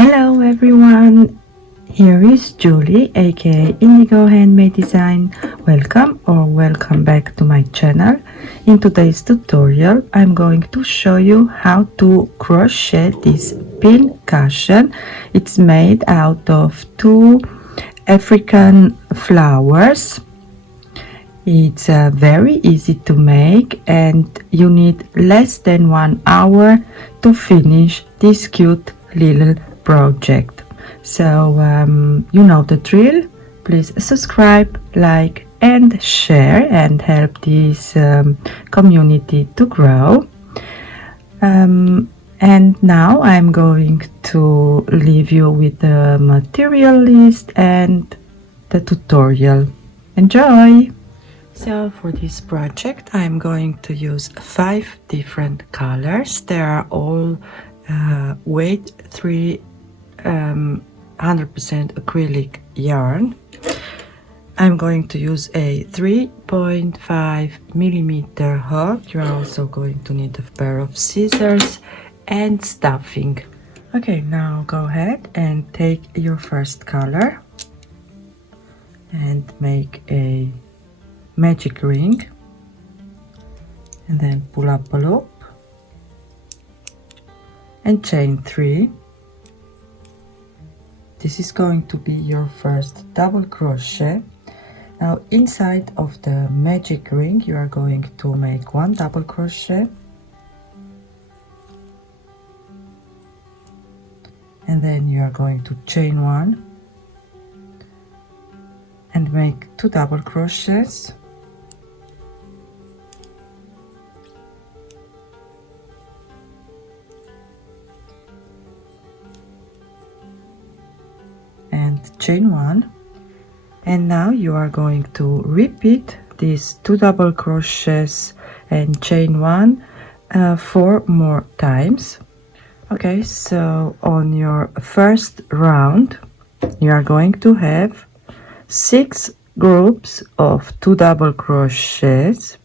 Hello everyone, here is Julie aka Indigo Handmade Design. Welcome back to my channel. In today's tutorial I'm going to show you how to crochet this pin cushion. It's made out of two African flowers. It's very easy to make and you need less than 1 hour to finish this cute little project. So you know the drill. Please subscribe, like and share and help this community to grow. And now I'm going to leave you with the material list and the tutorial. Enjoy! So for this project I'm going to use 5 different colors. They are all weight 3 100% acrylic yarn. I'm going to use a 3.5 millimeter hook. You are also going to need a pair of scissors and stuffing. Okay, now go ahead and take your first color and make a magic ring and then pull up a loop and chain 3. This is going to be your first double crochet. Now inside of the magic ring you are going to make 1 double crochet and then you are going to chain 1 and make 2 double crochets and chain 1, and now you are going to repeat these 2 double crochets and chain 1 4 more times. Okay, so on your first round you are going to have 6 groups of 2 double crochets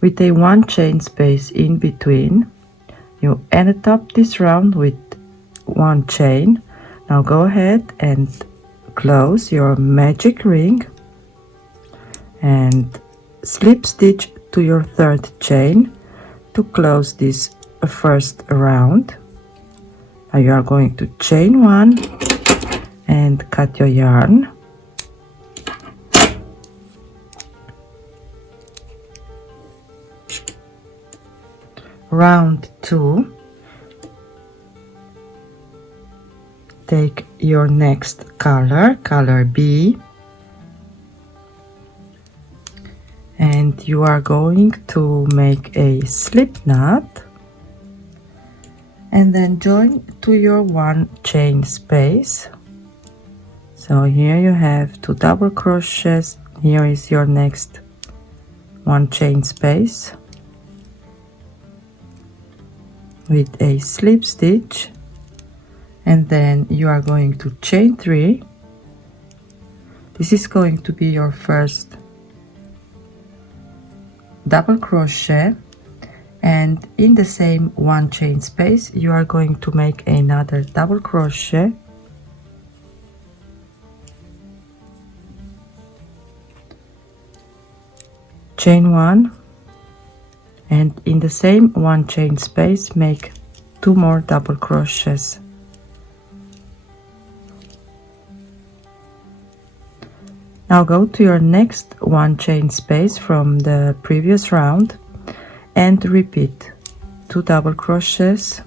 with a 1 chain space in between. You end up this round with 1 chain. Now go ahead and close your magic ring and slip stitch to your 3rd chain to close this first round. Now you are going to chain 1 and cut your yarn. Round 2, take your next color B, and you are going to make a slip knot and then join to your 1 chain space. So here you have 2 double crochets, here is your next 1 chain space with a slip stitch, and then you are going to chain 3. This is going to be your first double crochet, and in the same 1 chain space you are going to make another double crochet, chain 1, and in the same 1 chain space make 2 more double crochets. Now go to your next 1 chain space from the previous round and repeat 2 double crochets,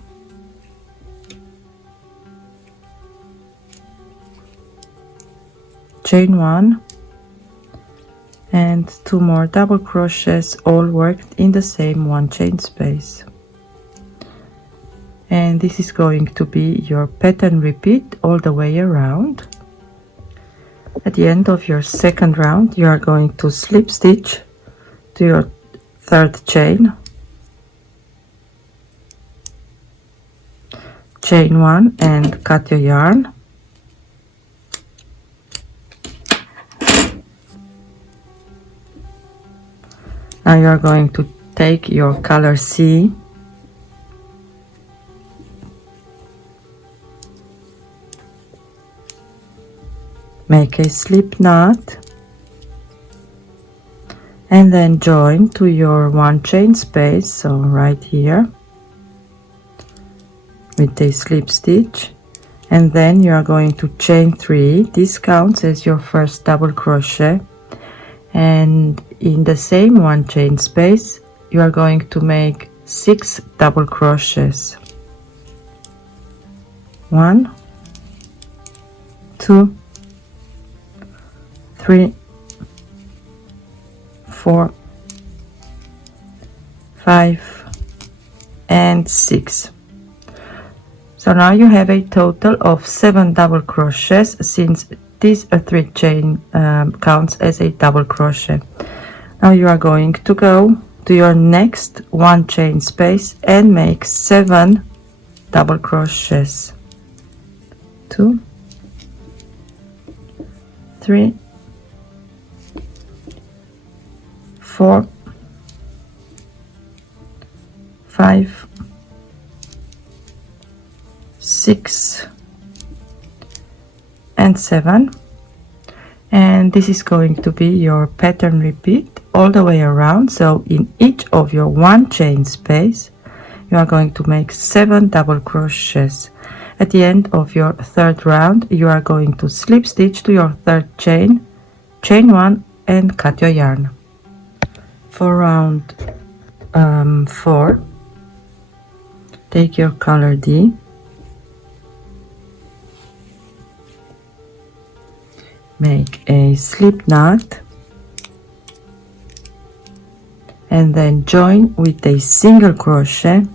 chain 1 and 2 more double crochets, all worked in the same 1 chain space. And this is going to be your pattern repeat all the way around. At the end of your second round you are going to slip stitch to your 3rd chain, chain 1 and cut your yarn. Now you are going to take your color C make a slip knot, and then join to your 1 chain space, so right here, with a slip stitch, and then you are going to chain 3. This counts as your first double crochet, and in the same 1 chain space you are going to make 6 double crochets. 1, 2, 3, 4, 5, and 6. So now you have a total of 7 double crochets, since this 3 chain counts as a double crochet. Now you are going to go to your next 1 chain space and make 7 double crochets. 2, 3, 4, 5, 6, and 7. And this is going to be your pattern repeat all the way around. So in each of your 1 chain space you are going to make 7 double crochets. At the end of your 3rd round you are going to slip stitch to your 3rd chain, chain 1, and cut your yarn. For round 4, take your color D, make a slip knot, and then join with a single crochet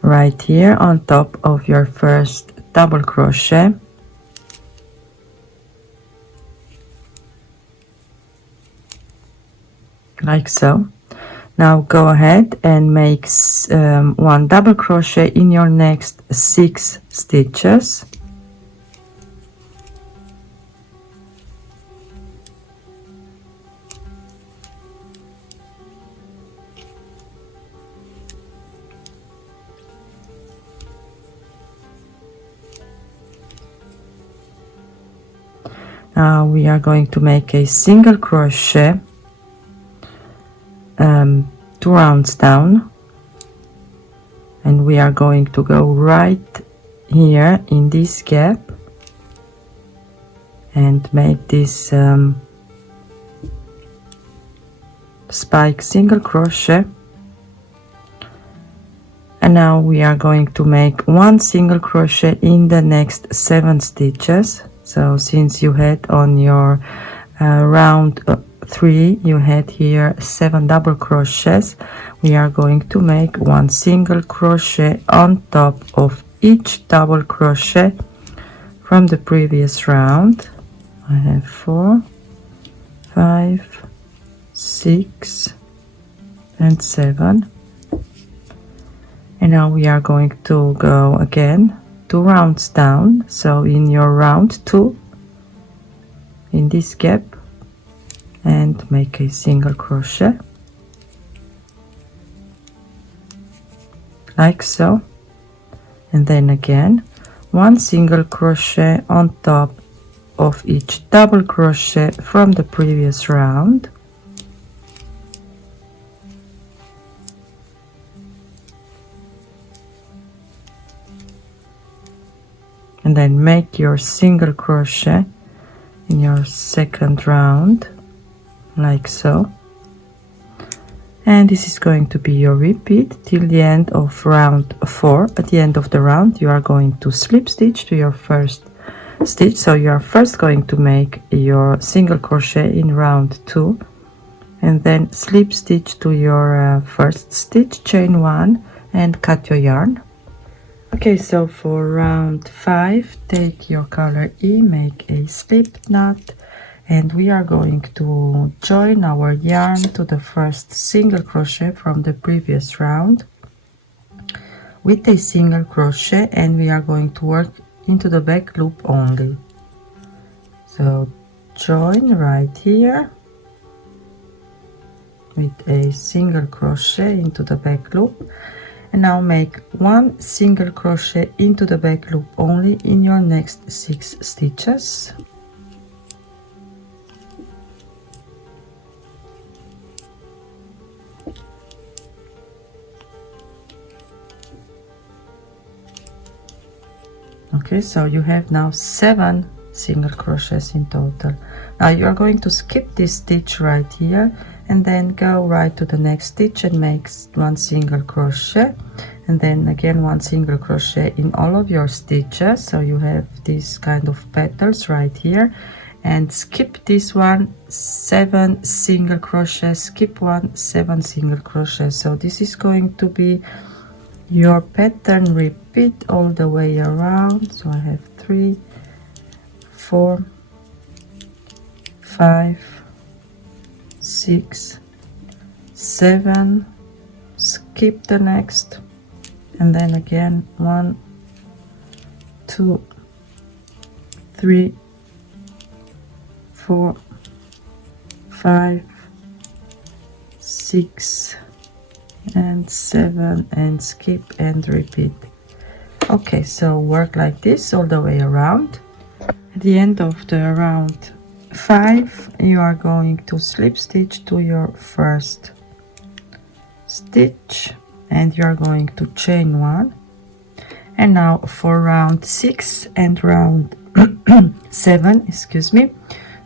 right here on top of your first double crochet, like so. Now go ahead and make 1 double crochet in your next 6 stitches. Now we are going to make a single crochet 2 rounds down, and we are going to go right here in this gap and make this spike single crochet. And now we are going to make 1 single crochet in the next 7 stitches. So since you had on your round 3 you had here 7 double crochets, we are going to make 1 single crochet on top of each double crochet from the previous round. I have 4, 5, 6, and 7. And now we are going to go again 2 rounds down. So in your round 2, in this gap, and make a single crochet like so, and then again 1 single crochet on top of each double crochet from the previous round. And then make your single crochet in your 2nd round, like so. And this is going to be your repeat till the end of round 4. At the end of the round you are going to slip stitch to your first stitch. So you are first going to make your single crochet in round 2, and then slip stitch to your first stitch, chain 1, and cut your yarn. Okay, so for round 5, take your color E, make a slip knot, and we are going to join our yarn to the first single crochet from the previous round with a single crochet, and we are going to work into the back loop only. So join right here with a single crochet into the back loop, And now make one single crochet into the back loop only in your next 6 stitches. Okay, so you have now 7 single crochets in total. Now you are going to skip this stitch right here and then go right to the next stitch and make one single crochet, and then again one single crochet in all of your stitches, so you have these kind of petals right here, and skip this one, 7 single crochets, skip one, 7 single crochets. So this is going to be your pattern repeat all the way around. So I have 3, 4, 5, 6, 7, skip the next, and then again 1, 2, 3, 4, 5, 6 and 7, and skip and repeat. Okay, so work like this all the way around. At the end of the round 5, you are going to slip stitch to your first stitch and you are going to chain 1. And now for round 6 and round 7, excuse me,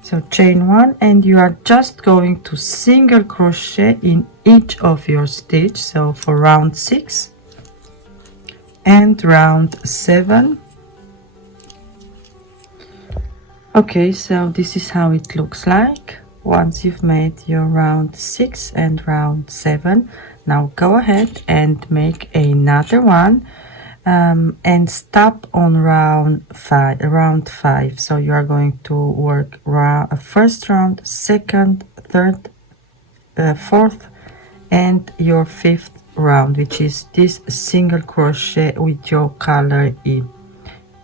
so chain 1 and you are just going to single crochet in each of your stitch. So for round 6 and round 7. Okay, so this is how it looks like once you've made your round 6 and round 7. Now go ahead and make another one and stop on round 5. So you are going to work first round, second, third, fourth, and your 5th round, which is this single crochet with your color in.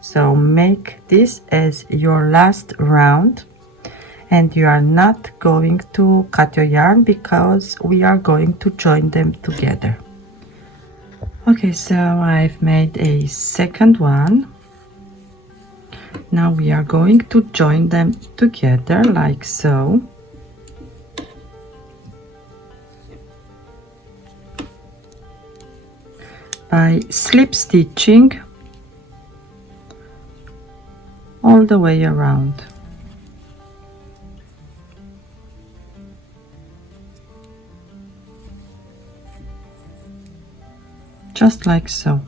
So make this as your last round, and you are not going to cut your yarn because we are going to join them together. Okay, so I've made a second one. Now we are going to join them together like so. By slip stitching all the way around. Just like so.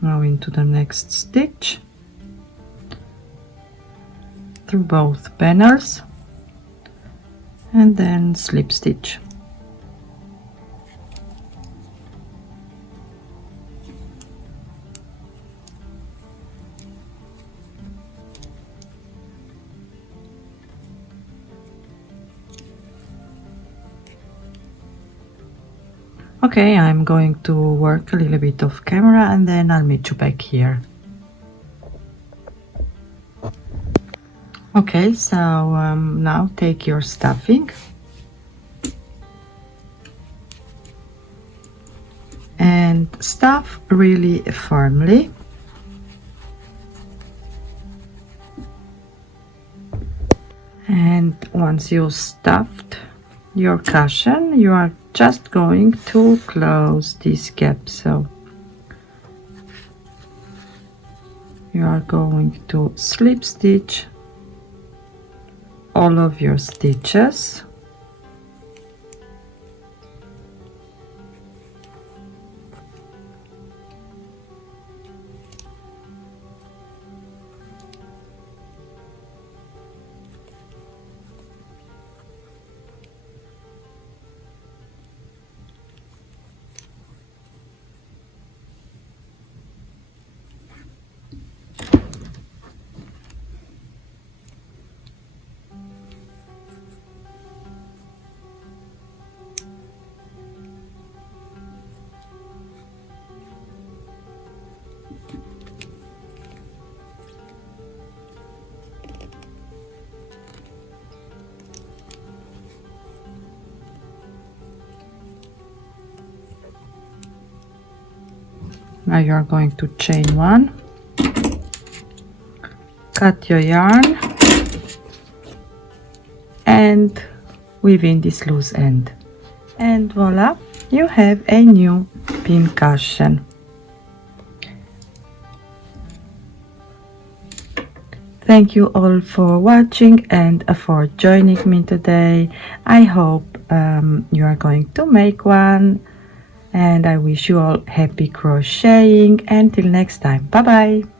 Now into the next stitch through both panels and then slip stitch. Okay, I'm going to work a little bit off camera and then I'll meet you back here. Okay, so now take your stuffing and stuff really firmly. And once you stuffed your cushion, you are just going to close this gap. So you are going to slip stitch all of your stitches. Now you are going to chain 1, cut your yarn, and weave in this loose end. And voila, you have a new pin cushion. Thank you all for watching and for joining me today. I hope you are going to make one, and I wish you all happy crocheting. Until next time, bye bye.